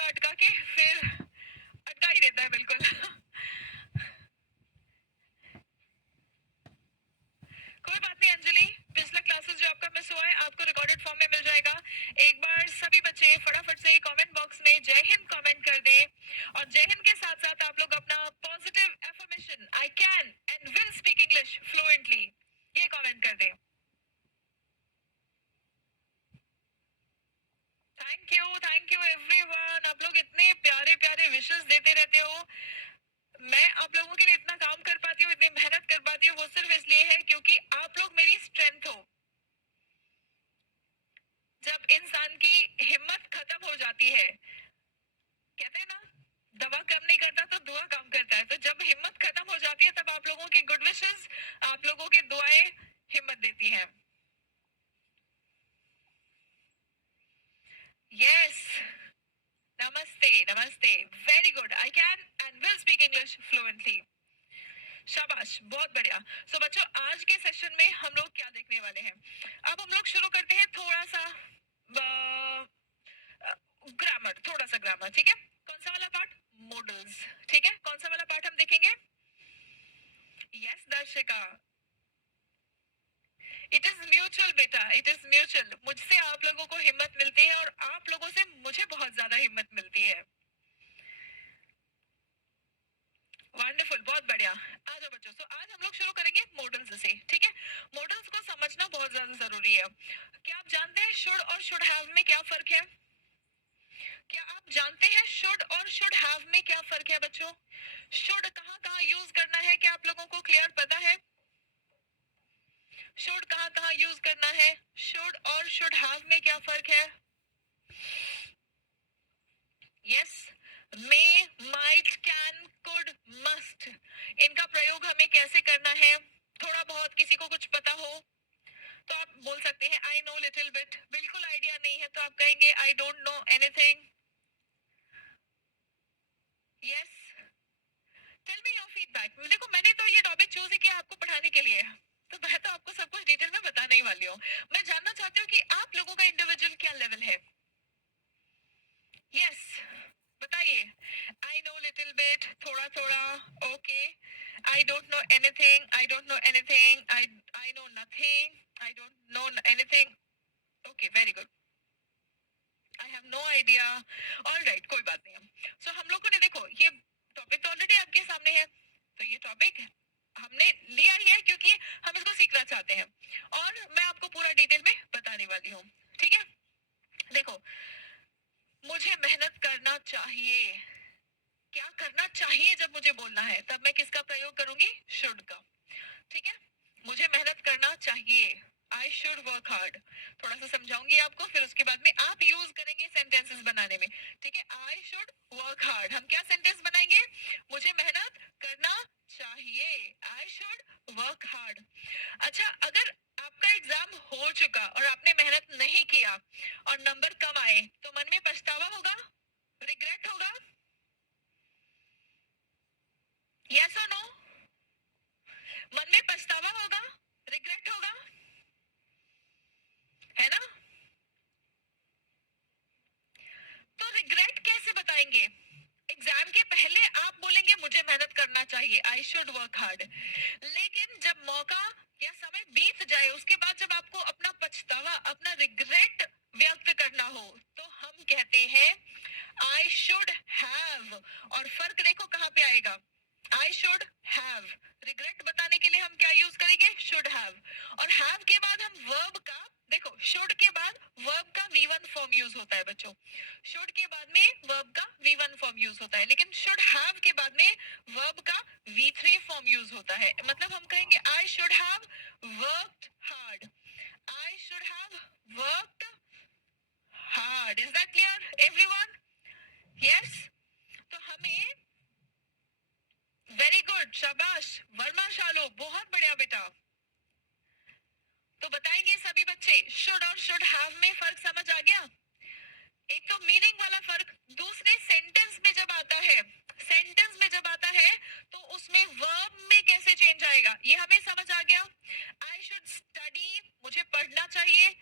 अटका अटका के फिर अटका ही देता है बिल्कुल। कोई बात नहीं अंजलि, पिछला क्लासेस जो आपका मिस हुआ है आपको रिकॉर्डेड फॉर्म में मिल जाएगा। एक बार सभी बच्चे फटाफट से कमेंट बॉक्स में जय हिंद कमेंट कर दे, और जय हिंद के साथ साथ आप लोग अपना positive affirmation I can and will speak English fluently ये कमेंट कर दे। Thank you everyone. आप लोग इतने प्यारे प्यारे विशेस देते रहते हो। मैं आप लोगों के लिए इतना काम कर पाती हूँ, इतनी मेहनत कर पाती हूँ, वो सिर्फ इसलिए है क्योंकि आप लोग मेरी स्ट्रेंथ हो। जब इंसान की हिम्मत खत्म हो जाती है, कहते हैं ना दवा काम नहीं करता तो दुआ काम करता है, तो जब हिम्मत खत्म हो जाती है तब आप लोगों की गुड विशेस, आप लोगों की दुआएं हिम्मत देती हैं। यस, नमस्ते नमस्ते, very good, I can and will speak English fluently. शाबाश, बहुत बढ़िया। सो बच्चों, आज के सेशन में हम लोग क्या देखने वाले हैं? अब हम लोग शुरू करते हैं थोड़ा सा ग्रामर, थोड़ा सा ग्रामर, ठीक है? कौन सा वाला पार्ट? मॉडल्स, ठीक है? कौन सा वाला पार्ट हम देखेंगे? Yes Darshika, it is mutual बेटा, इट इज म्यूचुअल। मुझसे आप लोगों को हिम्मत मिलती है और आप लोगों से मुझे बहुत ज्यादा हिम्मत मिलती है। वंडरफुल, बहुत बढ़िया। आ जाओ बच्चों, तो आज हम लोग शुरू करेंगे मॉडल्स से, ठीक है? मॉडल्स को समझना बहुत ज्यादा जरूरी है। क्या आप जानते हैं शुड और शुड हैव में क्या फर्क है? क्या आप जानते हैं शुड और शुड हैव में क्या फर्क है बच्चों? शुड कहाँ कहाँ यूज करना है, क्या आप लोगों को क्लियर पता है? शुड कहाँ कहाँ यूज करना है? शुड और शुड हैव में क्या फर्क है? Yes, may, might, can, could, must, इनका प्रयोग हमें कैसे करना है? थोड़ा बहुत किसी को कुछ पता हो तो आप बोल सकते हैं आई नो लिटिल बिट। बिल्कुल आइडिया नहीं है तो आप कहेंगे I don't know anything. Yes, tell me your feedback. देखो, मैंने तो ये टॉपिक चूज ही किया आपको पढ़ाने के लिए, तो मैं तो आपको सब कुछ डिटेल में बताने ही वाली हूँ। मैं जानना चाहती हूँ कि आप लोगों का इंडिविजुअल क्या लेवल है। यस, बताइए। आई नो लिटिल बिट, थोड़ा थोड़ा, okay. I don't know anything, I don't know anything, I know nothing, I don't know anything, okay, very good. I have no idea. Alright, कोई बात नहीं। सो हम लोगों ने देखो ये टॉपिक तो ऑलरेडी आपके सामने है, तो ये टॉपिक हमने लिया ही है क्योंकि हम इसको सीखना चाहते हैं, और मैं आपको पूरा डिटेल में बताने वाली हूँ, ठीक है? देखो, मुझे मेहनत करना चाहिए। क्या करना चाहिए जब मुझे बोलना है तब मैं किसका प्रयोग करूंगी? शुड का, ठीक है? मुझे मेहनत करना चाहिए, आई शुड वर्क हार्ड। थोड़ा सा समझाऊंगी आपको, फिर उसके बाद में आप यूज करेंगे सेंटेंसेस बनाने में, ठीक है? आई शुड वर्क हार्ड, हम क्या सेंटेंस बनाएंगे? मुझे मेहनत करना चाहिए, आई शुड वर्क हार्ड। अच्छा, अगर आपका एग्जाम हो चुका और आपने मेहनत नहीं किया और नंबर कम आए तो मन में पछतावा होगा, रिग्रेट होगा? यस और नो? मन में पछतावा होगा, रिग्रेट होगा, है ना? तो रिग्रेट कैसे बताएंगे? एग्जाम के पहले आप बोलेंगे मुझे मेहनत करना चाहिए, आई शुड वर्क हार्ड, लेकिन जब मौका या समय बीत जाए उसके बाद जब आपको अपना पछतावा, अपना रिग्रेट व्यक्त करना हो तो हम कहते हैं आई शुड हैव। और फर्क देखो कहाँ पे आएगा? आई शुड हैव, रिग्रेट बताने के लिए हम क्या यूज करेंगे? Should have. और हैव के बाद हम वर्ब का, देखो शुड के बाद वर्ब का V1 फॉर्म यूज होता है बच्चों, शुड के बाद में वर्ब का V1 फॉर्म यूज होता है, लेकिन शुड हैव के बाद में वर्ब का V3 फॉर्म यूज होता है। मतलब हम कहेंगे I should have worked hard, I should have worked hard. Is that clear everyone? Yes. तो हमें, वेरी गुड, शाबाश वर्मा शालो, बहुत बढ़िया बेटा। तो बताएंगे सभी बच्चे शुड और शुड हैव में फर्क समझ आ गया? एक तो मीनिंग वाला फर्क, दूसरे सेंटेंस में जब आता है, सेंटेंस में जब आता है तो उसमें वर्ब में कैसे चेंज आएगा ये हमें समझ आ गया। आई शुड स्टडी, मुझे पढ़ना चाहिए।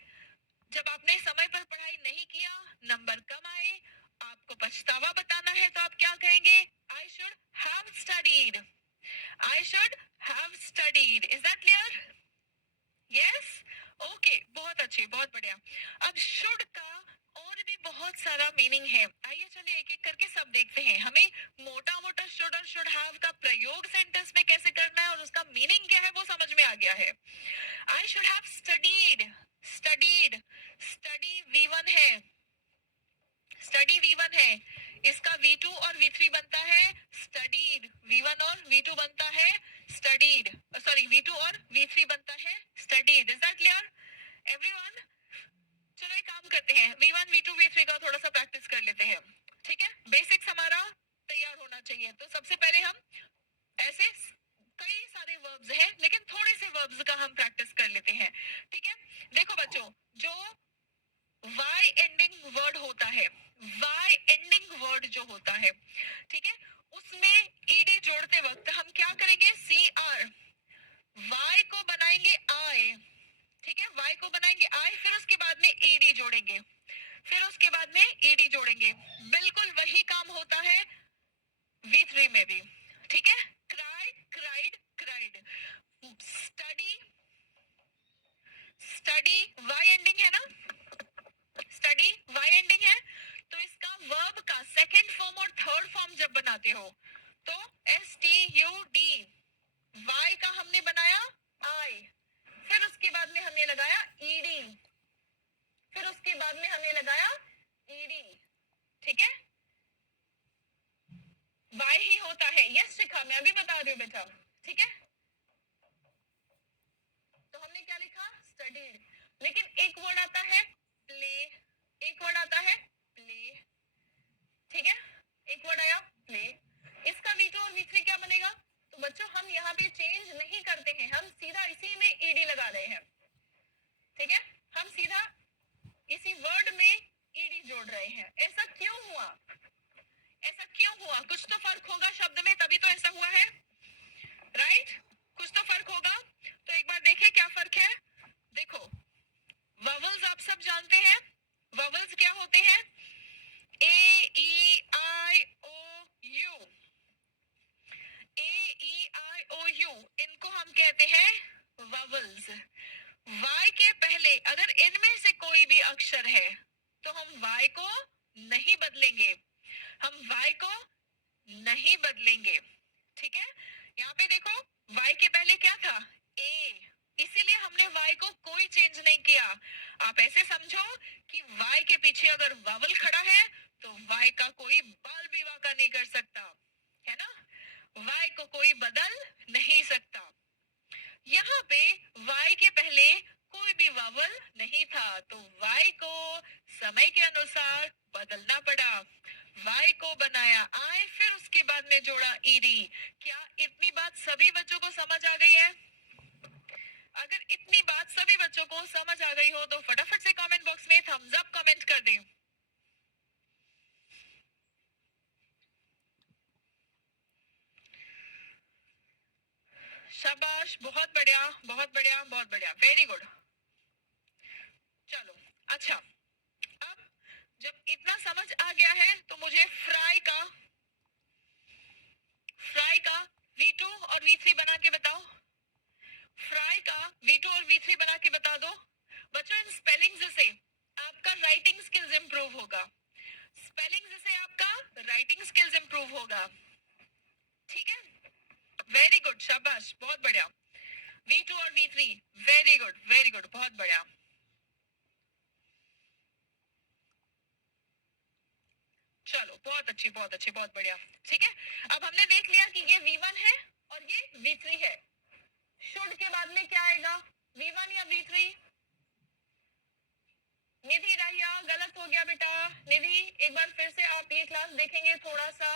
जब आपने समय पर पढ़ाई नहीं किया, नंबर कम आए, आपको पछतावा अब शुड का और भी बहुत सारा मीनिंग है। आइए चलिए एक एक करके सब देखते हैं। हमें मोटा मोटा शुड और शुड हैव का प्रयोग सेंटेंस में कैसे करना है और उसका मीनिंग क्या है वो समझ में आ गया है। I should have studied, studied, study V1 है, स्टडी V1 है, इसका V2 और V3 बनता है स्टडीड, V1 और V2 बनता है स्टडीड, सॉरी V2 और V3 बनता है studied. Is that clear everyone? चलो एक काम करते हैं, V1 V2 V3 का थोड़ा सा प्रैक्टिस कर लेते हैं, ठीक है? बेसिक्स हमारा तैयार होना चाहिए। तो सबसे पहले हम ऐसे कई सारे वर्ब्स हैं लेकिन थोड़े से वर्ब्स का हम प्रैक्टिस कर लेते हैं, ठीक है? देखो बच्चों, जो वाई एंडिंग वर्ड होता है, वाई एंडिंग वर्ड जो होता है, ठीक है, उसमें ईडी जोड़ते वक्त हम क्या करेंगे? CR, वाई को बनाएंगे आई, ठीक है, वाई को बनाएंगे आई, फिर उसके बाद में ईडी जोड़ेंगे, फिर उसके बाद में ईडी जोड़ेंगे। बिल्कुल वही काम होता है V3 में भी, ठीक है? Cry, cried, cried, study, study y ending है ना, स्टडी वाई एंडिंग है, तो इसका वर्ब का सेकंड फॉर्म और थर्ड फॉर्म जब बनाते हो तो STUD, वाई का हमने बनाया आई, फिर उसके बाद में हमने लगाया ईडी, फिर उसके बाद में हमने लगाया ईडी, ठीक है? वाई ही होता है। यस शिखा, मैं अभी बता रही हूँ बेटा, ठीक है? तो हमने क्या लिखा? स्टडीड। लेकिन एक वर्ड आता है प्ले, एक वर्ड आता है प्ले, ठीक है? एक वर्ड आया प्ले, इसका V2 और V3 क्या बनेगा? तो बच्चों हम यहाँ पे चेंज नहीं करते हैं, हम सीधा इसी में ईडी लगा रहे हैं, ठीक है? हम सीधा इसी वर्ड में ईडी जोड़ रहे हैं। ऐसा क्यों हुआ? ऐसा क्यों हुआ? कुछ तो फर्क होगा शब्द में, तभी तो ऐसा हुआ है, राइट? कुछ तो फर्क होगा। तो एक बार देखें क्या फर्क है। देखो, वॉवल्स आप सब जानते हैं, वॉवल्स क्या होते हैं? A E I O U, A E I O U, इनको हम कहते हैं वॉवल्स। वाई के पहले अगर इनमें से कोई भी अक्षर है तो हम वाई को नहीं बदलेंगे, हम वाई को नहीं बदलेंगे, ठीक है? यहाँ पे देखो, वाई के पहले क्या था? ए, इसीलिए हमने वाई को कोई चेंज नहीं किया। आप ऐसे समझो कि वाई के पीछे अगर वावल खड़ा है तो वाई का कोई बाल भी वाका नहीं कर सकता, है ना? वाई को कोई बदल नहीं सकता। यहाँ पे वाई के पहले कोई भी वावल नहीं था तो वाई को समय के अनुसार बदलना पड़ा। वाई को बनाया आई, फिर उसके बाद में जोड़ा ईडी। क्या इतनी बात सभी बच्चों को समझ आ गई है? अगर इतनी बात सभी बच्चों को समझ आ गई हो तो फटाफट से कमेंट बॉक्स में थम्स अप कमेंट कर दें। शाबाश, बहुत बढ़िया, बहुत बढ़िया, बहुत बढ़िया, वेरी गुड। चलो अच्छा, अब जब इतना समझ आ गया है तो मुझे फ्राई का V2 और V3 बना के बताओ। फ्राई का V2 और V3 बना के बता दो। बच्चों इन स्पेलिंग्स से आपका राइटिंग स्किल्स इंप्रूव होगा, स्पेलिंग्स से आपका राइटिंग स्किल्स इंप्रूव होगा, ठीक है? वेरी गुड, शाबाश, बहुत बढ़िया। V2 और V3, very good, very good, बहुत बढ़िया। चलो बहुत अच्छी, बहुत अच्छी, बहुत बढ़िया, ठीक है? अब हमने देख लिया कि ये V1 है और ये V3 है। शुड के बाद में क्या आएगा? V1 या V3? निधि राहिया, गलत हो गया बेटा। निधि एक बार फिर से आप ये क्लास देखेंगे थोड़ा सा,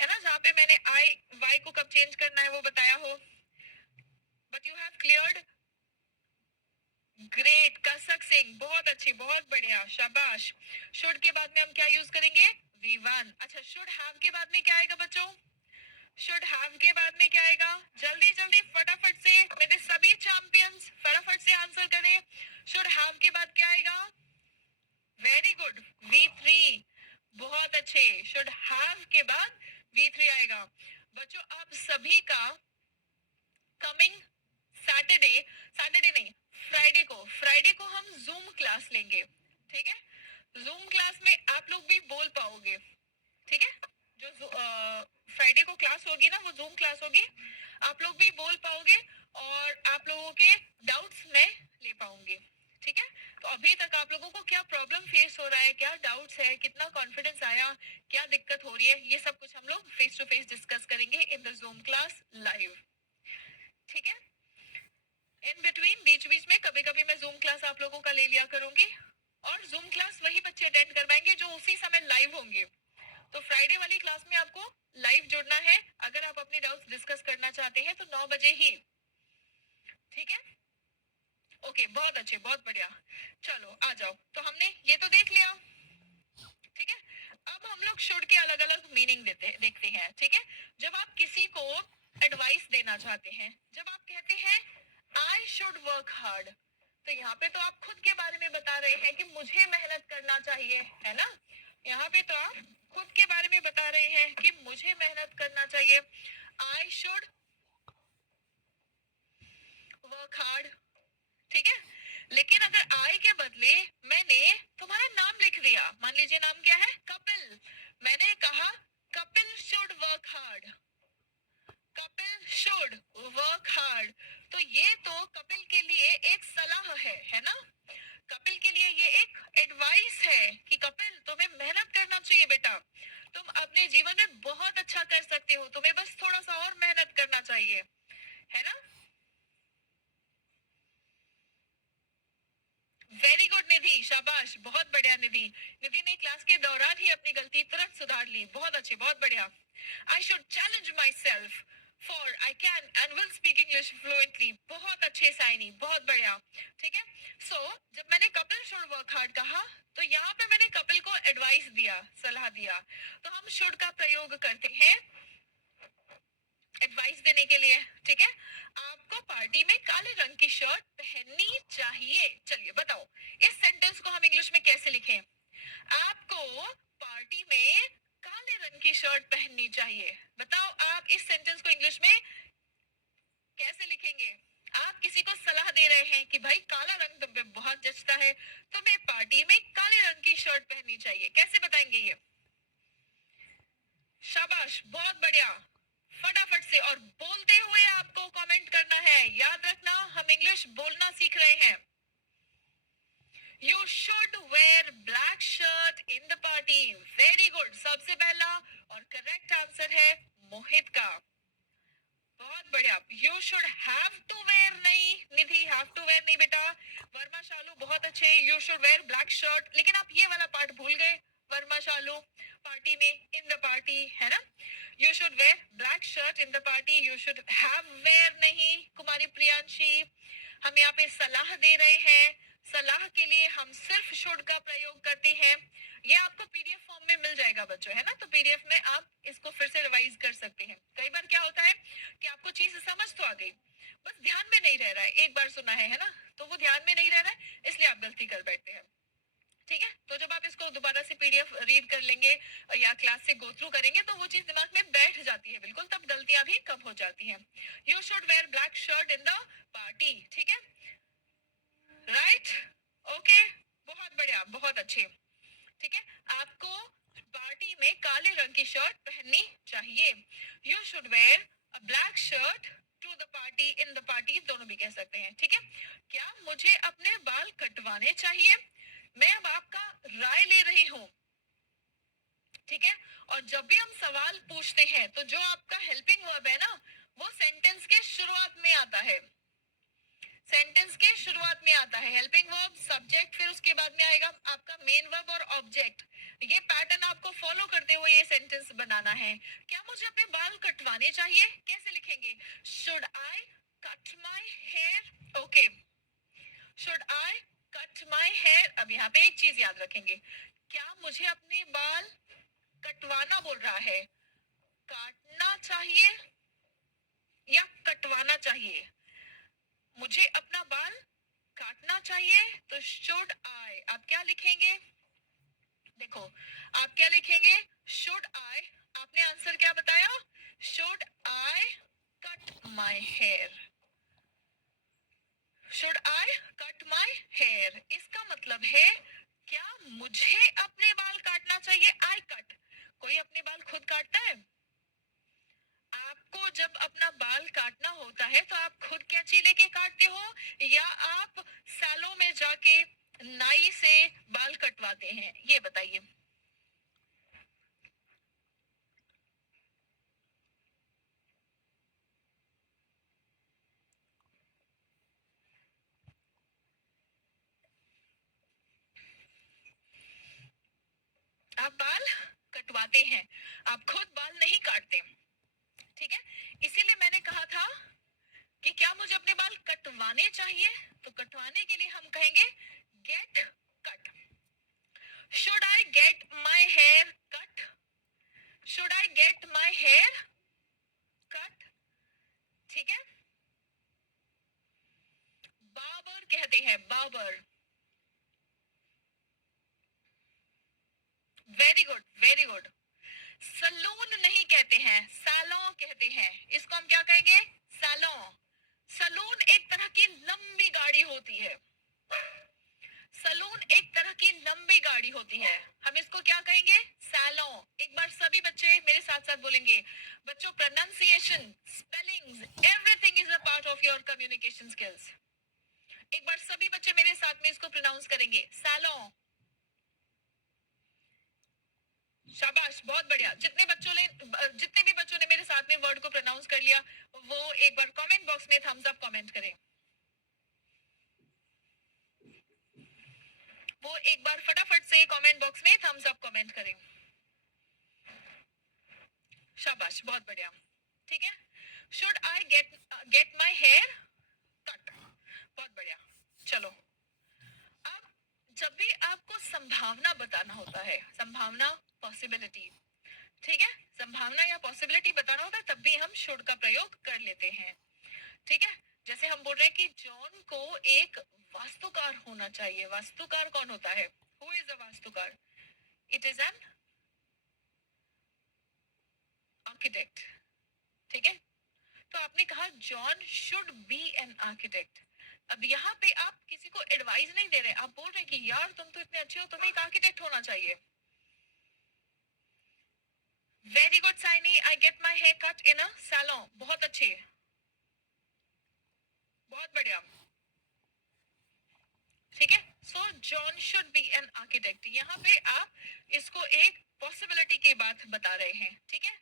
है ना, जहाँ पे मैंने आई वाई को कब चेंज करना है वो बताया हो। But you have cleared, great. कसक सिंह, बहुत अच्छी, बहुत बढ़िया, शाबाश। शुड के बाद में हम क्या यूज करेंगे? V1। अच्छा, शुड हैव के बाद में क्या आएगा बच्चों? शुड हैव के बाद में क्या आएगा? जल्दी जल्दी फटाफट से मेरे सभी चैंपियंस फटाफट से आंसर करें। शुड हैव के बाद क्या आएगा? वेरी गुड, V3, बहुत अच्छे। शुड हैव के बाद V3 आएगा। बच्चों आप सभी का कमिंग सैटरडे, सैटरडे नहीं, फ्राइडे को हम जूम क्लास लेंगे, ठीक है? जूम क्लास में आप लोग भी बोल पाओगे, ठीक है? जो फ्राइडे को क्लास होगी ना, वो जूम क्लास होगी, आप लोग भी बोल पाओगे और आप लोगों के डाउट्स मैं ले पाऊंगी, ठीक है? तो अभी तक आप लोगों को क्या प्रॉब्लम फेस हो रहा है, क्या डाउट्स है, कितना कॉन्फिडेंस आया, क्या दिक्कत हो रही है, ये सब कुछ हम लोग फेस टू फेस डिस्कस करेंगे in the zoom class live, ठीक है? इन बिटवीन, बीच बीच में कभी कभी मैं जूम क्लास आप लोगों का ले लिया करूंगी, और जूम क्लास वही बच्चे अटेंड कर पाएंगे जो उसी समय लाइव होंगे। तो फ्राइडे वाली क्लास में आपको लाइव जुड़ना है अगर आप अपनी डाउट्स डिस्कस करना चाहते हैं, तो 9 बजे ही, ठीक है? ओके, बहुत अच्छे, बहुत बढ़िया। चलो आ जाओ, तो हमने ये तो देख लिया, ठीक है? अब हम लोग शुड के अलग अलग मीनिंग देखते हैं, ठीक है? जब आप किसी को एडवाइस देना चाहते हैं, जब आप कहते हैं आई शुड वर्क हार्ड, तो यहाँ पे तो आप खुद के बारे में बता रहे हैं कि मुझे मेहनत करना चाहिए, है ना? यहाँ पे तो आप खुद के बारे में बता रहे हैं कि मुझे मेहनत करना चाहिए, आई शुड वर्क हार्ड, ठीक है? लेकिन अगर आई के बदले मैंने तुम्हारा नाम लिख दिया, मान लीजिए नाम क्या है, कपिल, मैंने कहा Kapil should work hard, Kapil should work hard, तो ये तो कपिल के लिए एक सलाह है ना? कपिल के लिए ये एक एडवाइस है कि कपिल तुम्हें मेहनत करना चाहिए बेटा, तुम अपने जीवन में बहुत अच्छा कर सकते हो, तुम्हें बस थोड़ा सा और मेहनत करना चाहिए, है ना? वेरी गुड निधि, शाबाश, बहुत बढ़िया निधि। निधि ने क्लास के दौरान ही अपनी गलती तुरंत सुधार ली, बहुत अच्छे, बहुत बढ़िया। I should challenge my self for I can and will speak English fluently, बहुत अच्छे साइनी, बहुत बढ़िया, ठीक है? सो जब मैंने कपिल शुड वर्क हार्ड कहा, तो यहाँ पे मैंने कपिल को एडवाइस दिया, सलाह दिया, तो हम शुड का प्रयोग करते हैं एडवाइस देने के लिए, ठीक है? आपको पार्टी में काले रंग की शर्ट पहननी चाहिए, चलिए बताओ इस सेंटेंस को हम इंग्लिश में कैसे लिखें? आपको पार्टी में काले रंग की शर्ट पहननी चाहिए, बताओ आप इस सेंटेंस को इंग्लिश में कैसे लिखेंगे? आप किसी को सलाह दे रहे हैं कि भाई काला रंग तुम पे बहुत जचता है, तुम्हें पार्टी में काले रंग की शर्ट पहननी चाहिए, कैसे बताएंगे ये? शाबाश, बहुत बढ़िया, फटाफट से, और बोलते हुए आपको कमेंट करना है, याद रखना हम इंग्लिश बोलना सीख रहे हैं। You should wear black shirt in the party, very good, सबसे पहला और करेक्ट आंसर है मोहित का, बहुत बढ़िया। You should have to wear नहीं निधि, हैव टू वेयर नहीं बेटा। वर्मा शालू, बहुत अच्छे, you should wear black shirt, लेकिन आप ये वाला पार्ट भूल गए, वर्मा शालू, पार्टी में, इन द पार्टी, है ना? You should wear black shirt in the party, you should have wear नहीं। कुमारी प्रियांशी, हम यहाँ पे सलाह दे रहे हैं, सलाह के लिए हम सिर्फ शुड का प्रयोग करते हैं। ये आपको पीडीएफ फॉर्म में मिल जाएगा बच्चों, है ना? तो पीडीएफ में आप इसको फिर से रिवाइज कर सकते हैं। कई बार क्या होता है कि आपको चीज समझ तो आ गई, बस ध्यान में नहीं रह रहा है, एक बार सुना है ना, तो वो ध्यान में नहीं रह रहा है, इसलिए आप गलती कर बैठते हैं, ठीक है? तो जब आप इसको दोबारा से पीडीएफ रीड कर लेंगे या क्लास से गो थ्रू करेंगे, तो वो चीज दिमाग में बैठ जाती है बिल्कुल, तब गलतियां भी कम हो जाती हैं। You should wear black shirt in the party, ठीक है? राइट, ओके, बहुत बढ़िया, बहुत अच्छे, ठीक है? आपको पार्टी में काले रंग की शर्ट पहननी चाहिए। You should wear a black shirt to the party, in the party, दोनों भी कह सकते हैं, ठीक है? क्या मुझे अपने बाल कटवाने चाहिए? मैं अब आपका राय ले रही हूँ, ठीक है? और जब भी हम सवाल पूछते हैं, तो जो आपका हेल्पिंग वर्ब है ना, वो सेंटेंस के शुरुआत में आता है, सेंटेंस के शुरुआत में आता है हेल्पिंग वर्ब, सब्जेक्ट, फिर उसके बाद में आएगा आपका मेन वर्ब और ऑब्जेक्ट। ये पैटर्न आपको फॉलो करते हुए ये सेंटेंस बनाना है। क्या मुझे अपने बाल कटवाने चाहिए, कैसे लिखेंगे? Should I cut my hair, okay, should I cut my hair. अब यहाँ पे एक चीज याद रखेंगे, क्या मुझे अपने बाल कटवाना बोल रहा है, काटना चाहिए या कटवाना चाहिए? मुझे अपना बाल काटना चाहिए, तो शुड आई, आप क्या लिखेंगे? देखो, आप क्या लिखेंगे? शुड आई, आपने आंसर क्या बताया? Should I cut my hair, should I cut my hair, इसका मतलब है क्या मुझे अपने बाल काटना चाहिए? आई कट, कोई अपने बाल खुद काटता है? आपको जब अपना बाल काटना होता है तो आप खुद कैंची लेके काटते हो या आप सैलून में जाके नाई से बाल कटवाते हैं? ये बताइए। आप बाल कटवाते हैं, आप खुद बाल नहीं काटते, ठीक है? इसीलिए मैंने कहा था कि क्या मुझे अपने बाल कटवाने चाहिए, तो कटवाने के लिए हम कहेंगे get cut. Should I get my hair cut? Should I get my hair cut? ठीक है, बाबर कहते हैं, barber. Very good, very good. Salon नहीं कहते हैं, सैलून कहते हैं। इसको हम क्या कहेंगे? सैलून। सलून एक तरह की लंबी गाड़ी होती है, सलून एक तरह की लंबी गाड़ी होती है, हम इसको क्या कहेंगे? सैलून। एक बार सभी बच्चे मेरे साथ साथ बोलेंगे। बच्चों, pronunciation, spellings, everything is a part of your communication skills. एक बार सभी बच्चे मेरे साथ में इसको प्रोनाउंस करेंगे, सैलून। शाबाश, बहुत बढ़िया। जितने भी बच्चों ने मेरे साथ में वर्ड को प्रोनाउंस कर लिया, वो एक बार कमेंट बॉक्स में थम्स अप कमेंट करें। वो एक बार फटाफट से कमेंट बॉक्स में थम्स अप कमेंट करें। शाबाश, बहुत बढ़िया। ठीक है, should I get my hair cut? बहुत बढ़िया। चलो, अब जब भी आपको संभावना बताना होता है, संभावना, पॉसिबिलिटी, ठीक है, संभावना या पॉसिबिलिटी बताना होता है, तब भी हम शुड का प्रयोग कर लेते हैं। ठीक है, जैसे हम बोल रहे हैं कि जॉन को एक वास्तुकार होना चाहिए। वास्तुकार कौन होता है? हु इज अ वास्तुकार? It is an architect. ठीक है, तो आपने कहा John should be an architect. अब यहाँ पे आप किसी को एडवाइस नहीं दे रहे, आप बोल रहे हैं कि यार तुम तो इतने अच्छे हो, तुम्हें एक आर्किटेक्ट होना चाहिए। Very good Saini, I get my hair cut in a salon. बहुत अच्छे, बहुत बढ़िया। ठीक है, so John should be an architect, यहाँ पे आप इसको एक पॉसिबिलिटी की बात बता रहे हैं। ठीक है,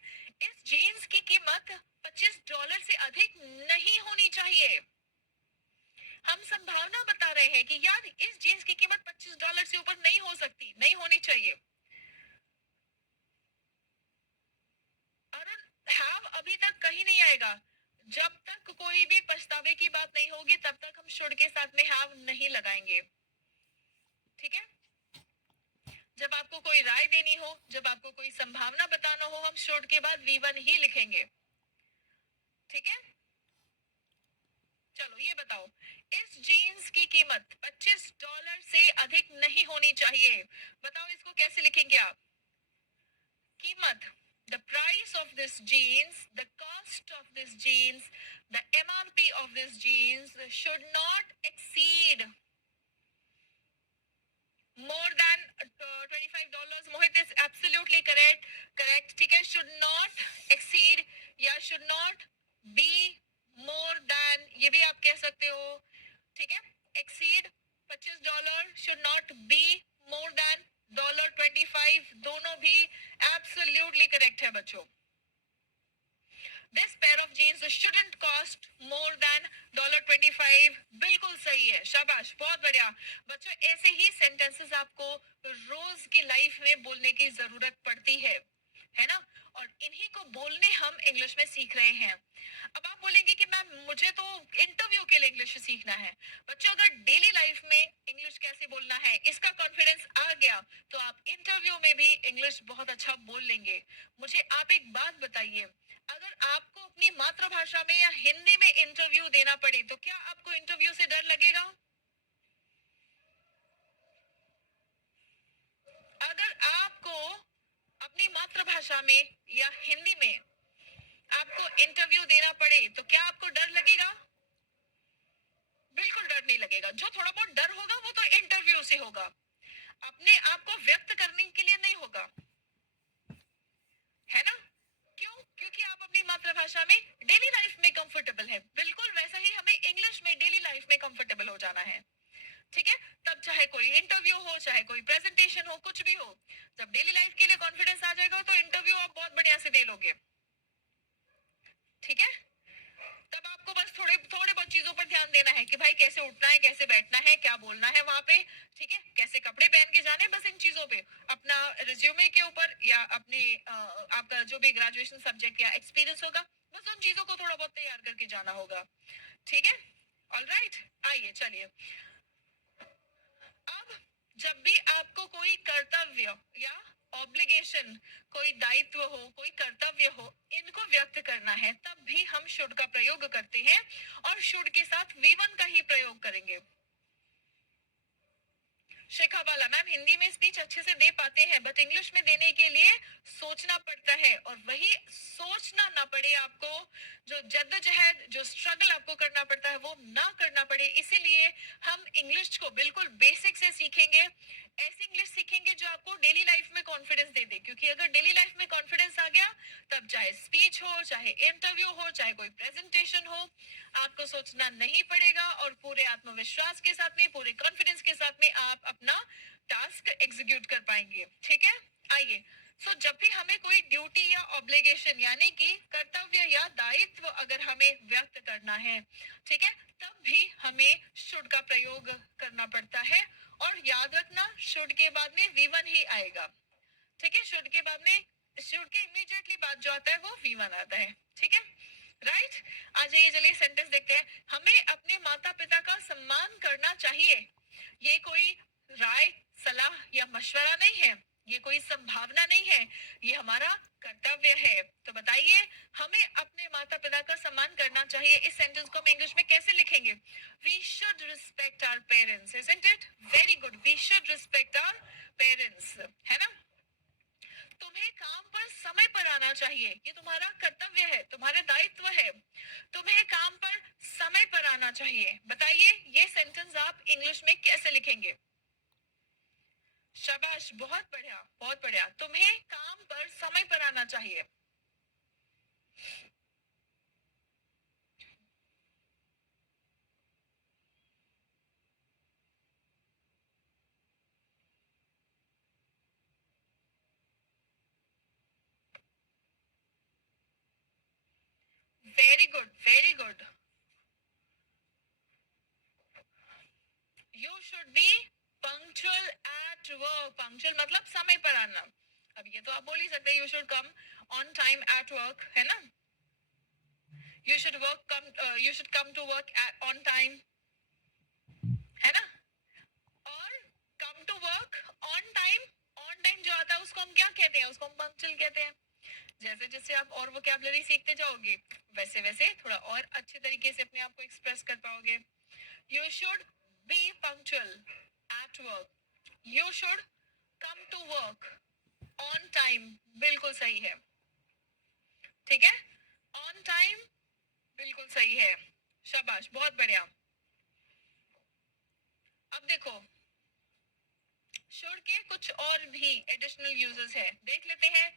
इस जीन्स की कीमत $25 से अधिक नहीं होनी चाहिए। हम संभावना बता रहे हैं कि यार इस जीन्स की कीमत $25 से ऊपर नहीं हो सकती, नहीं होनी चाहिए। अरुण, हैव अभी तक कहीं नहीं आएगा। जब तक कोई भी पछतावे की बात नहीं होगी तब तक हम शुड के साथ में हैव नहीं लगाएंगे। ठीक है, जब आपको कोई राय देनी हो, जब आपको कोई संभावना बताना हो, हम शुड के बाद V1 ही लिखेंगे। ठीक है, चलो ये बताओ, इस जीन्स की कीमत $25 से अधिक नहीं होनी चाहिए। बताओ इसको कैसे लिखेंगे आप? कीमत, the price of this jeans, the cost of this jeans, the MRP of this jeans should not exceed more than $25. Mohit is absolutely correct. Correct. ठीक है, should not exceed या should not be more than, ये भी आप कह सकते हो। ठीक है, exceed $25, should not be more than $25, दोनों भी absolutely correct है बच्चों। This pair of jeans shouldn't cost more than $25, बिल्कुल सही है, शाबाश, बहुत बढ़िया। बच्चों, ऐसे ही सेंटेंसेस आपको रोज की लाइफ में बोलने की जरूरत पड़ती है ना? और इन्हीं को बोलने हम इंग्लिश में सीख रहे हैं। अब आप बोलेंगे कि मैम मुझे तो इंटरव्यू के लिए इंग्लिश सीखना है। बच्चों, अगर डेली लाइफ में इंग्लिश कैसे बोलना है इसका कॉन्फिडेंस आ गया तो आप इंटरव्यू में भी इंग्लिश बहुत अच्छा बोल लेंगे। मुझे आप एक बात बताइए, अगर आपको अपनी मातृभाषा में या हिंदी में इंटरव्यू देना पड़े तो क्या आपको इंटरव्यू से डर लगेगा? अगर आपको अपनी मातृभाषा में या हिंदी में आपको इंटरव्यू देना पड़े तो क्या आपको डर लगेगा? बिल्कुल डर नहीं लगेगा। जो थोड़ा बहुत डर होगा वो तो इंटरव्यू से होगा, अपने आप को व्यक्त करने के लिए नहीं होगा, है ना? क्यों? क्योंकि आप अपनी मातृभाषा में डेली लाइफ में कंफर्टेबल है। बिल्कुल वैसा ही हमें इंग्लिश में डेली लाइफ में कंफर्टेबल हो जाना है। ठीक है? तब चाहे कोई इंटरव्यू हो, चाहे कोई प्रेजेंटेशन हो, कुछ भी हो, जब डेली लाइफ के लिए कॉन्फिडेंस आ जाएगा तो इंटरव्यू आप बहुत बढ़िया से दे लोगे। ठीक है? तब आपको बस थोड़े थोड़े बहुत चीजों पर ध्यान देना है कि भाई कैसे उठना है, कैसे बैठना है, क्या बोलना है वहां पे। ठीक है? कैसे कपड़े पहन के जाने, बस इन चीजों पे अपना रिज्यूमे के ऊपर या अपने आपका जो भी ग्रेजुएशन सब्जेक्ट या एक्सपीरियंस होगा, बस उन चीजों को थोड़ा बहुत तैयार करके जाना होगा। ठीक है? ऑल राइट, आइए चलिए। अब जब भी आपको कोई कर्तव्य या ऑब्लिगेशन, कोई दायित्व हो, कोई कर्तव्य हो, इनको व्यक्त करना है, तब भी हम शुड का प्रयोग करते हैं और शुड के साथ वी1 का ही प्रयोग करेंगे। शिखा वाला मैम, हिंदी में स्पीच अच्छे से दे पाते हैं बट इंग्लिश में देने के लिए सोचना पड़ता है, और वही सोचना ना पड़े आपको, जो जद्दोजहद, जो स्ट्रगल आपको करना पड़ता है वो ना करना पड़े, इसीलिए हम इंग्लिश को बिल्कुल बेसिक से सीखेंगे। ऐसी इंग्लिश सीखेंगे जो आपको डेली लाइफ में कॉन्फिडेंस दे दे, क्योंकि अगर डेली लाइफ में कॉन्फिडेंस आ गया, तब चाहे स्पीच हो, चाहे इंटरव्यू हो, चाहे कोई प्रेजेंटेशन हो, आपको सोचना नहीं पड़ेगा और पूरे आत्मविश्वास के साथ में, पूरे कॉन्फिडेंस के साथ में आप अपना टास्क एग्जीक्यूट कर पाएंगे। ठीक है? आइए, सो जब भी हमें कोई ड्यूटी या ऑब्लिगेशन यानी कि कर्तव्य या दायित्व अगर हमें व्यक्त करना है, ठीक है, तब भी हमें शुड का प्रयोग करना पड़ता है। और याद रखना, शुड के बाद में वी1 ही आएगा। ठीक है? शुड के बाद में, शुड के इमीडिएटली बाद जो आता है वो वी1 आता है। ठीक है? राइट? आ जाइए, चलिए सेंटेंस देखते हैं। हमें अपने माता पिता का सम्मान करना चाहिए। ये कोई राय, सलाह या मशवरा नहीं है, ये कोई संभावना नहीं है, ये हमारा कर्तव्य है। तो बताइए, हमें अपने माता पिता का सम्मान करना चाहिए, इस सेंटेंस को हम इंग्लिश में कैसे लिखेंगे? We should respect our parents, isn't it? Very good, we should respect our parents, है ना? तुम्हें काम पर समय पर आना चाहिए, ये तुम्हारा कर्तव्य है, तुम्हारा दायित्व है। तुम्हें काम पर समय पर आना चाहिए। बताइए, ये सेंटेंस आप इंग्लिश में कैसे लिखेंगे? शाबाश, बहुत बढ़िया, बहुत बढ़िया। तुम्हें काम पर समय पर आना चाहिए। Very good, very good. You should be punctual at work. Punctual मतलब समय पर आना। अब ये तो आप बोल ही सकते हैं, you should come on time at work, है ना? You should work come, you should come to work on time, है ना? और come to work on time, on time जो आता है उसको हम क्या कहते हैं? उसको हम पंक्चुअल कहते हैं। जैसे जैसे आप और वोकैबुलरी सीखते जाओगे, वैसे वैसे थोड़ा और अच्छे तरीके से अपने आप को एक्सप्रेस कर पाओगे। You should be punctual at work. You should come to work on time, बिल्कुल सही है। ठीक है? ऑन टाइम बिल्कुल सही है। शाबाश, बहुत बढ़िया। अब देखो, शुड के कुछ और भी एडिशनल यूजेस है, देख लेते हैं।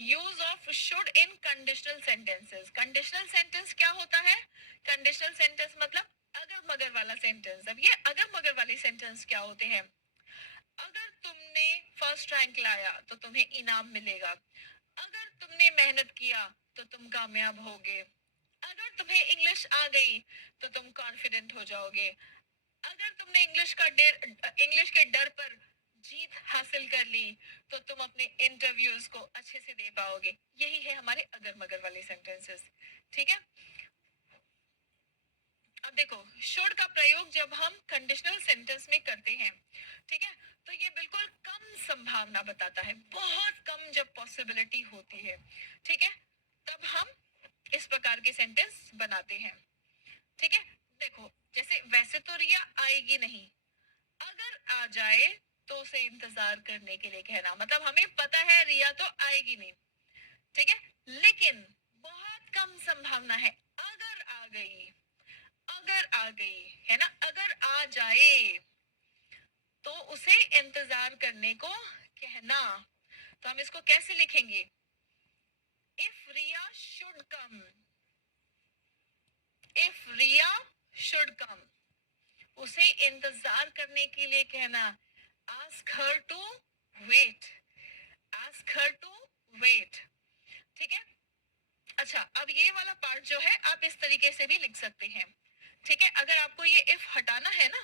Use of should in conditional sentences. Conditional sentence क्या होता है? कंडीशनल सेंटेंस मतलब अगर मगर वाला सेंटेंस। अब ये अगर मगर वाले सेंटेंस क्या होते हैं? अगर तुमने फर्स्ट रैंक लाया तो तुम्हें इनाम मिलेगा। अगर तुमने मेहनत किया तो तुम कामयाब होगे। अगर तुम्हें इंग्लिश आ गई तो तुम कॉन्फिडेंट हो जाओगे। अगर तुमने इंग्लिश के डर पर जीत हासिल कर ली तो तुम अपने इंटरव्यूज को अच्छे से दे पाओगे। यही है हमारे अगर मगर वाले सेंटेंसेस। ठीक है? अब देखो, शुड का प्रयोग जब हम कंडीशनल सेंटेंस में करते हैं, ठीक है, तो ये बिल्कुल कम संभावना बताता है, बहुत कम जब पॉसिबिलिटी होती है, ठीक है, तब हम इस प्रकार के सेंटेंस बनाते हैं। ठीक है? देखो, जैसे वैसे तो रिया आएगी नहीं, अगर आ जाए तो उसे इंतजार करने के लिए कहना, मतलब हमें पता है रिया तो आएगी नहीं, ठीक है, लेकिन बहुत कम संभावना है अगर आ गई, अगर आ गई है ना, अगर आ जाए तो उसे इंतजार करने को कहना। तो हम इसको कैसे लिखेंगे? If Riya should come, if Riya should come, उसे इंतजार करने के लिए कहना। Ask her to wait, ask her to wait. ठीक है। अच्छा, अब ये वाला पार्ट जो है आप इस तरीके से भी लिख सकते हैं। ठीक है, अगर आपको ये इफ हटाना है ना,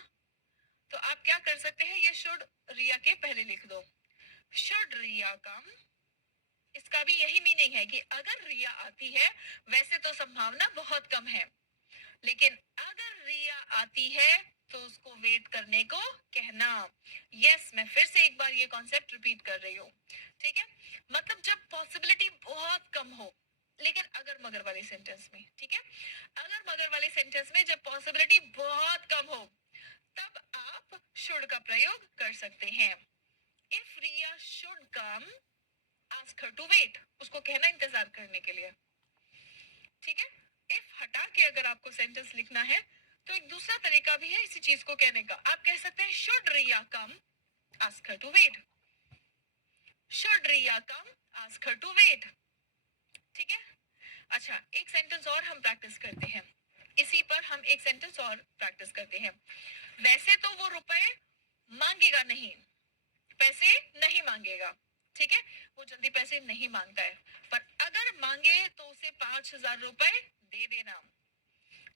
तो आप क्या कर सकते हैं, ये शुड रिया के पहले लिख दो। शुड रिया कम, इसका भी यही मीनिंग है कि अगर रिया आती है, वैसे तो संभावना बहुत कम है, लेकिन अगर रिया आती है तो उसको वेट करने को कहना। यस, मैं फिर से एक बार ये कॉन्सेप्ट रिपीट कर रही हूँ। ठीक है, मतलब जब पॉसिबिलिटी बहुत कम हो, लेकिन अगर मगर वाले सेंटेंस में, ठीक है, अगर मगर वाले सेंटेंस में जब पॉसिबिलिटी बहुत कम हो, तब आप शुड का प्रयोग कर सकते हैं। If Riya should come, ask her to wait, उसको कहना इंतजार करने के लिए। ठीक है, इफ हटा के अगर आपको सेंटेंस लिखना है तो एक दूसरा तरीका भी है इसी चीज को कहने का। आप कह सकते हैं should Riya come, ask her to wait. Should Riya come, ask her to wait. ठीक है। अच्छा, एक सेंटेंस और हम प्रैक्टिस करते हैं, इसी पर हम एक सेंटेंस और प्रैक्टिस करते हैं। वैसे तो वो रुपए मांगेगा नहीं, पैसे नहीं मांगेगा, ठीक है, वो जल्दी पैसे नहीं मांगता है, पर अगर मांगे तो उसे 5,000 रुपए दे देना।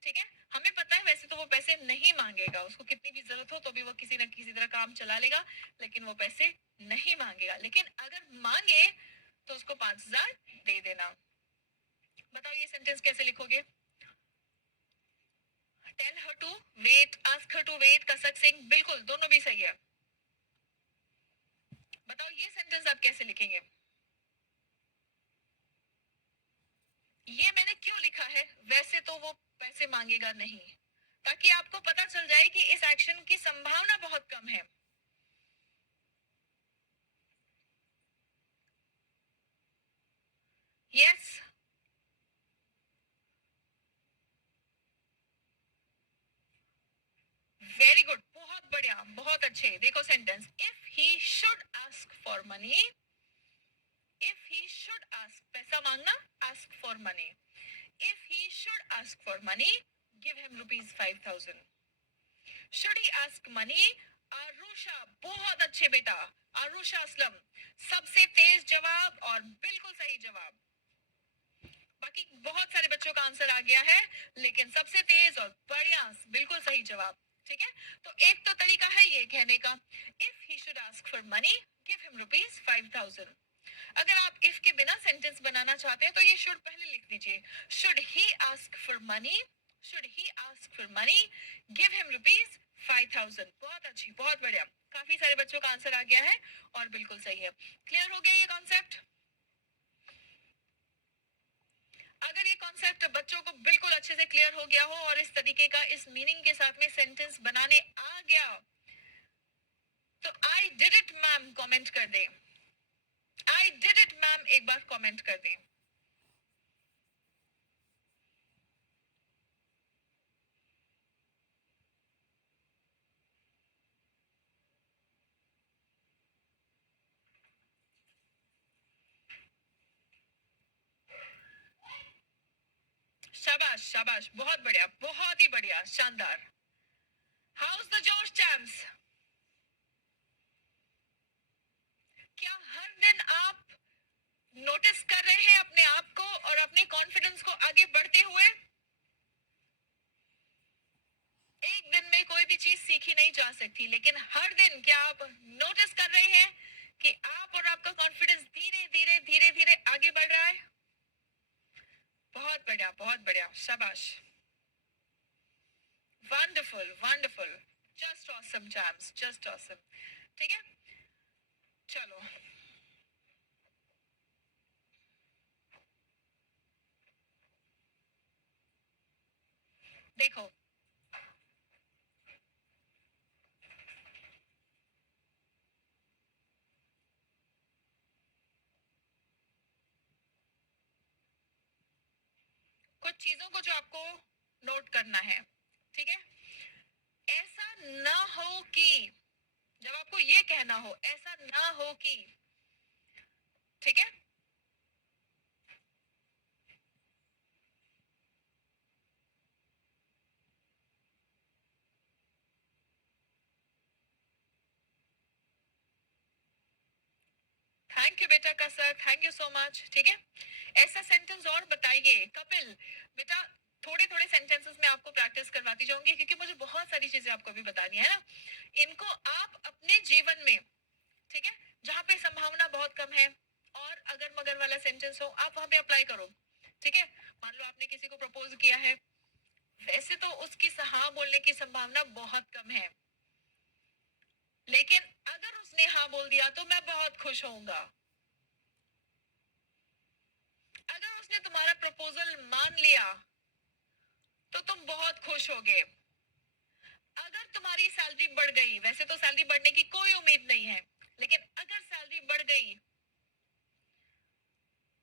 ठीक है, हमें पता है वैसे तो वो पैसे नहीं मांगेगा, उसको कितनी भी जरूरत हो तो भी वो किसी न किसी तरह काम चला लेगा, लेकिन वो पैसे नहीं मांगेगा। लेकिन अगर मांगे तो उसको 5,000 दे देना। बताओ ये सेंटेंस कैसे लिखोगे? Tell her to wait, ask her to wait का सक्सेंग बिल्कुल दोनों भी सही है। बताओ ये सेंटेंस आप कैसे लिखेंगे? ये मैंने क्यों लिखा है वैसे तो वो पैसे मांगेगा नहीं, ताकि आपको पता चल जाए कि इस एक्शन की संभावना बहुत कम है। यस, वेरी गुड, बहुत बढ़िया, बहुत अच्छे। देखो sentence, if he should ask for money, if he should ask, पैसा मांगना, ask for money. If he should ask for money, give him rupees 5,000। Should he ask money, Arusha, बहुत अच्छे बेटा, आरुषा असलम, सबसे तेज जवाब और बिल्कुल सही जवाब। बाकी बहुत सारे बच्चों का आंसर आ गया है, लेकिन सबसे तेज और बढ़िया बिल्कुल सही जवाब। ठीक है, तो एक तो तरीका है ये कहने का, if he should ask for money, give him rupees 5,000। अगर आप इफ के बिना सेंटेंस बनाना चाहते हैं तो ये शुड पहले लिख दीजिए। Should he ask for money, should he ask for money, give him rupees 5,000। बहुत अच्छी, बहुत बढ़िया, काफी सारे बच्चों का आंसर आ गया है और बिल्कुल सही है। क्लियर हो गया ये कॉन्सेप्ट? अगर ये कॉन्सेप्ट बच्चों को बिल्कुल अच्छे से क्लियर हो गया हो और इस तरीके का इस मीनिंग के साथ में सेंटेंस बनाने आ गया, तो I did it ma'am comment कर दें। आई डिड इट मैम एक बार कमेंट कर दें। शाबाश शाबाश, बहुत बढ़िया, बहुत ही बढ़िया, शानदार। हाउस द जोश चैम्प्स? क्या हर दिन आप नोटिस कर रहे हैं अपने आप को और अपने कॉन्फिडेंस को आगे बढ़ते हुए? एक दिन में कोई भी चीज सीखी नहीं जा सकती, लेकिन हर दिन क्या आप नोटिस कर रहे हैं कि आप और आपका कॉन्फिडेंस धीरे धीरे धीरे धीरे आगे बढ़ रहा है? बहुत बढ़िया, बहुत बढ़िया, शाबाश। Wonderful wonderful, just awesome James, just awesome. ठीक है, चलो देखो, कुछ चीजों को जो आपको नोट करना है। ठीक है, ऐसा ना हो कि, जब आपको ये कहना हो ऐसा ना हो कि, ठीक है, थैंक यू बेटा का sir, thank you so much. ठीक है, ऐसा सेंटेंस और बताइए। कपिल बेटा, थोड़े थोड़े सेंटेंसेस में आपको प्रैक्टिस करवाती जाऊंगी, क्योंकि मुझे बहुत सारी चीजें आपको भी बतानी है ना। इनको आप अपने जीवन में, ठीक है, जहां पे संभावना बहुत कम है और अगर मगर वाला सेंटेंस हो, आप वहां पे अप्लाई करो। ठीक है, मान लो आपने किसी को प्रपोज किया है, वैसे तो उसकी हाँ बोलने की संभावना बहुत कम है, लेकिन अगर उसने हाँ बोल दिया तो मैं बहुत खुश होऊंगा। अगर उसने तुम्हारा प्रपोजल मान लिया तो तुम बहुत खुश होगे। अगर तुम्हारी सैलरी बढ़ गई, वैसे तो सैलरी बढ़ने की कोई उम्मीद नहीं है, लेकिन अगर सैलरी बढ़ गई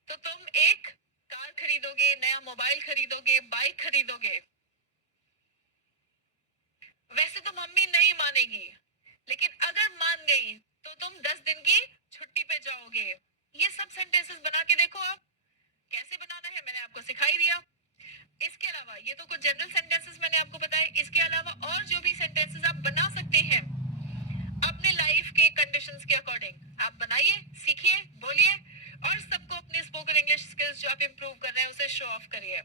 तो तुम एक कार खरीदोगे, नया मोबाइल खरीदोगे, बाइक खरीदोगे। वैसे तो मम्मी नहीं मानेगी, लेकिन अगर मान गई तो तुम 10 दिन की छुट्टी पे जाओगे। ये सब सेंटेंसेस बना के देखो आप। कैसे बनाना है मैंने आपको सिखाई दिया। इसके अलावा ये तो कुछ जनरल सेंटेंसेस मैंने आपको बताए, इसके अलावा और जो भी सेंटेंसेस आप बना सकते हैं अपने लाइफ के कंडीशंस के अकॉर्डिंग, आप बनाइए, सीखिए, बोलिए और सबको अपने स्पोकन इंग्लिश स्किल्स जो आप इंप्रूव कर रहे हैं उसे शो ऑफ करिए।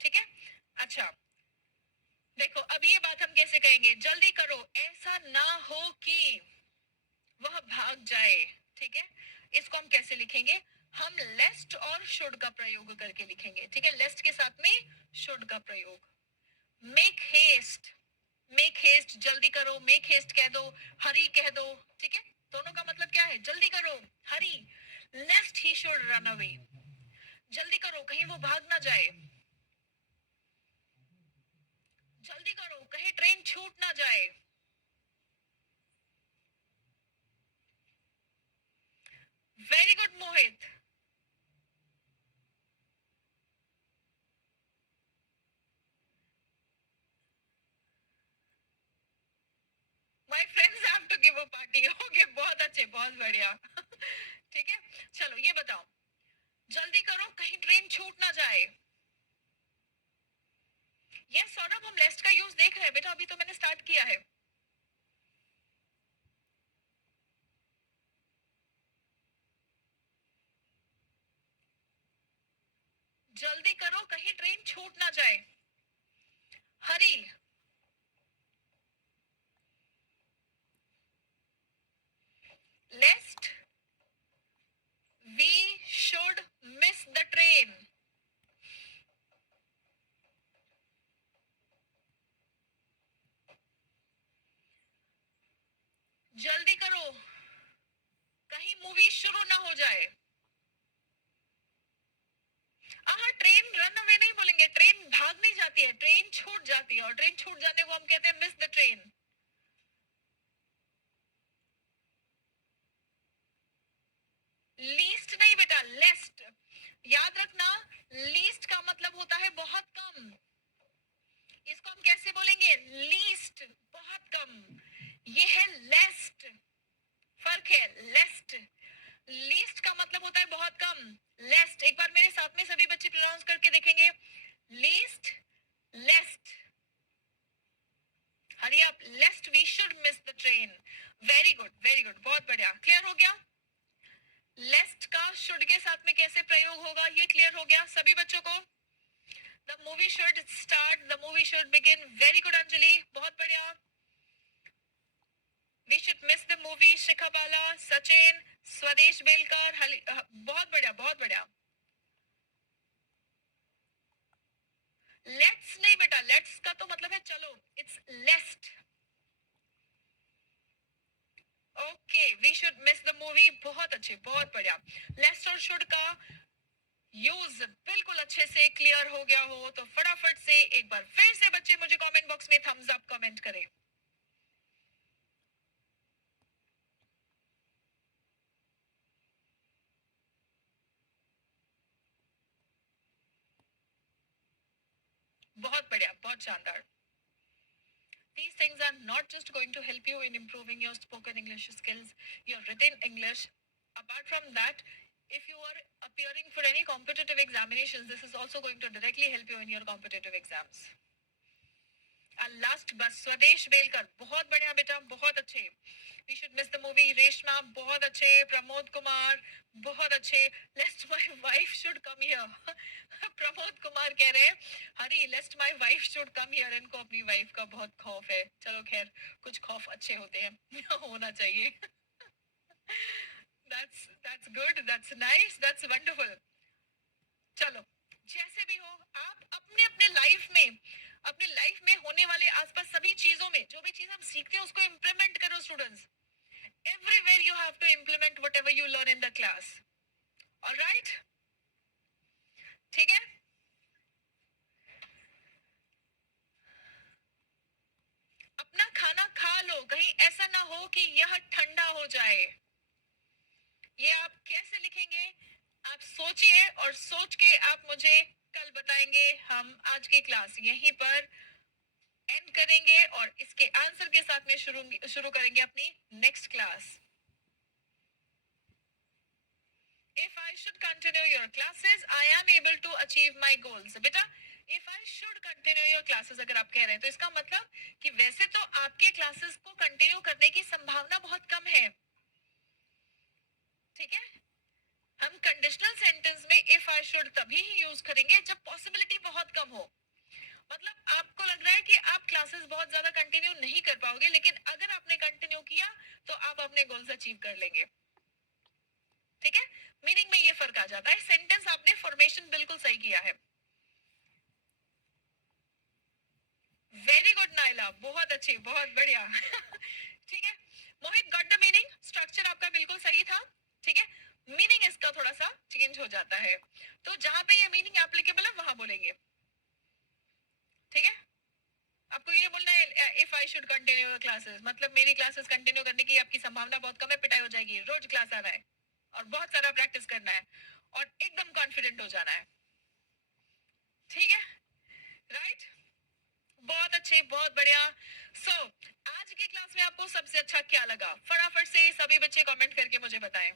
ठीक है, अच्छा देखो, अब ये बात हम कैसे कहेंगे, जल्दी करो ऐसा ना हो कि वह भाग जाए। ठीक है, इसको हम कैसे लिखेंगे, हम लेस्ट और शुड का प्रयोग करके लिखेंगे। ठीक है, लेस्ट के साथ में शुड का प्रयोग। मेक हेस्ट, मेक हेस्ट जल्दी करो, मेक हेस्ट कह दो, हरी कह दो। ठीक है, दोनों का मतलब क्या है, जल्दी करो, हरी, लेस्ट ही शुड रन अवे, जल्दी करो कहीं वो भाग ना जाए, जल्दी करो कहीं ट्रेन छूट ना जाए। Very good Mohit. My friends have to give a party. Okay, बहुत अच्छे, बहुत बढ़िया। ठीक है, चलो ये बताओ, जल्दी करो कहीं ट्रेन छूट ना जाए। ये सौरभ, हम लेस्ट का यूज देख रहे हैं बेटा, अभी तो मैंने स्टार्ट किया है। जल्दी करो कहीं ट्रेन छूट ना जाए, hurry, lest we should miss the train. जल्दी करो कहीं मूवी शुरू ना हो जाए। हाँ, ट्रेन रन अवे नहीं बोलेंगे, ट्रेन भाग नहीं जाती है, ट्रेन छूट जाती है, और ट्रेन छूट जाने को हम कहते हैं मिस द ट्रेन। लीस्ट नहीं बेटा, लेस्ट, याद रखना, लीस्ट का मतलब होता है बहुत कम। इसको हम कैसे बोलेंगे, लीस्ट, बहुत कम। ये है लेस्ट, फर्क है, लेस्ट, लीस्ट का मतलब होता है बहुत कम, लेस्ट एक बार मेरे साथ में सभी बच्चे प्रोनाउंस करके देखेंगे, least, lest, hurry up, lest we should miss the train. Very good, very good, बहुत बढ़िया, क्लियर हो गया। लेस्ट का शुड के साथ में कैसे प्रयोग होगा ये क्लियर हो गया सभी बच्चों को। The movie should start, the movie should begin, very good Anjali, बहुत बढ़िया। We should miss the movie, Shikha Bala, Sachin, Swadesh Belkar, बहुत बढ़िया, बहुत बढ़िया। लेट्स नहीं बेटा, लेट्स का तो मतलब है चलो, it's lest. Okay, we should miss the movie, बहुत अच्छे, बहुत बढ़िया। लेस्ट और शुड का यूज बिल्कुल अच्छे से क्लियर हो गया हो तो फटाफट से एक बार फिर से बच्चे मुझे कमेंट बॉक्स में थम्स अप कमेंट करें। बढ़िया, बहुत शानदार. These things are not just going to help you in improving your spoken English skills, your written English. Apart from that, if you are appearing for any competitive examinations, this is also going to directly help you in your competitive exams. Last बस स्वदेश बेलकर, बहुत बढ़िया बेटा, बहुत अच्छे. We should miss the movie. Reshma बहुत अच्छे. प्रमोद कुमार बहुत अच्छे. Lest my wife should come here. Pramod Kumar कह रहे हैं hurry lest my wife should come here. इनको अपनी वाइफ का बहुत खौफ है. चलो खैर, कुछ खौफ अच्छे होते हैं. होना चाहिए. that's good, that's nice, that's wonderful. चलो, जैसे भी हो, आप अपने अपने लाइफ में होने वाले आसपास सभी चीजों में जो भी चीज हम सीखते हैं उसको इम्प्लीमेंट करो students. Everywhere you have to implement whatever you learn in the class. Alright, ठीक है. अपना खाना खा लो, कहीं ऐसा ना हो कि यह ठंडा हो जाए. ये आप कैसे लिखेंगे, आप सोचिए और सोच के आप मुझे कल बताएंगे. हम आज की क्लास यहीं पर एंड करेंगे और इसके आंसर के साथ में शुरू करेंगे अपनी next class. If I should continue your classes, I am able to achieve my goals. बेटा, if I should continue your classes अगर आप कह रहे हैं तो इसका मतलब कि वैसे तो आपके क्लासेस को कंटिन्यू करने की संभावना बहुत कम है. ठीक है, हम कंडीशनल सेंटेंस में if I should तभी ही यूज करेंगे जब पॉसिबिलिटी बहुत कम हो. मतलब आपको लग रहा है कि आप क्लासेस बहुत ज्यादा कंटिन्यू नहीं कर पाओगे, लेकिन अगर आपने कंटिन्यू किया तो आप अपने गोल्स अचीव कर लेंगे. ठीक है, मीनिंग में ये फर्क आ जाता है. सेंटेंस आपने फॉर्मेशन बिल्कुल सही किया है. वेरी गुड नाइला, बहुत अच्छी, बहुत बढ़िया. ठीक है, मोहित गॉट द मीनिंग. स्ट्रक्चर आपका बिल्कुल सही था. ठीक है, मीनिंग इसका थोड़ा सा चेंज हो जाता है, तो जहां पे ये मीनिंग एप्लीकेबल है वहां बोलेंगे. ठीक है, आपको ये बोलना है if I should continue classes, मतलब मेरी क्लासेस कंटिन्यू करने की आपकी संभावना बहुत कम है, पिटाई हो जाएगी. रोज क्लास आना है और बहुत सारा प्रैक्टिस करना है और एकदम कॉन्फिडेंट हो जाना है. ठीक है, राइट, बहुत अच्छे, बहुत बढ़िया. सो आज की क्लास में आपको सबसे अच्छा क्या लगा, फटाफट से सभी बच्चे कमेंट करके मुझे बताएं.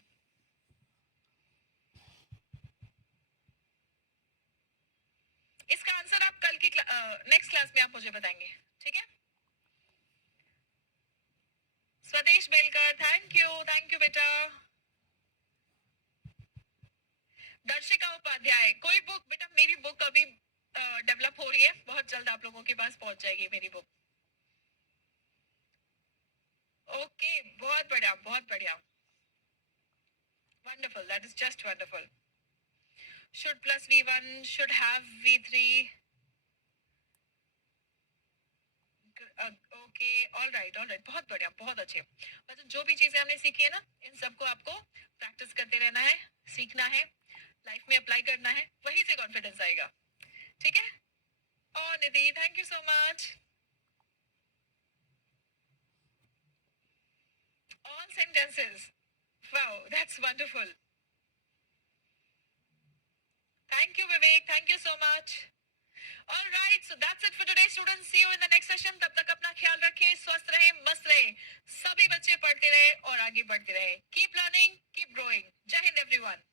इसका आंसर आप कल की नेक्स्ट क्लास में आप मुझे बताएंगे. ठीक है, स्वदेश बेलकर, थैंक यू बेटा. दर्शिका उपाध्याय, कोई बुक बेटा, मेरी बुक अभी डेवलप हो रही है, बहुत जल्द आप लोगों के पास पहुंच जाएगी मेरी बुक. ओके, बहुत बढ़िया, बहुत बढ़िया. Wonderful, that is just wonderful. Should plus V1 should have V3. Okay, all right, बहुत बढ़िया, बहुत अच्छे. मतलब जो भी चीजें हमने सीखी है ना, इन सबको आपको प्रैक्टिस करते रहना है, सीखना है, लाइफ में अप्लाई करना है, वहीं से कॉन्फिडेंस आएगा. ठीक है. और Nidhi, thank you so much. All sentences. Wow, that's wonderful. Thank you, Vivek. Thank you so much. All right, so that's it for today, students. See you in the next session. तब तक अपना ख्याल रखें, स्वस्थ रहें, मस्त रहें. सभी बच्चे पढ़ते रहे और आगे बढ़ते रहे. Keep learning, keep growing. Jai Hind, everyone.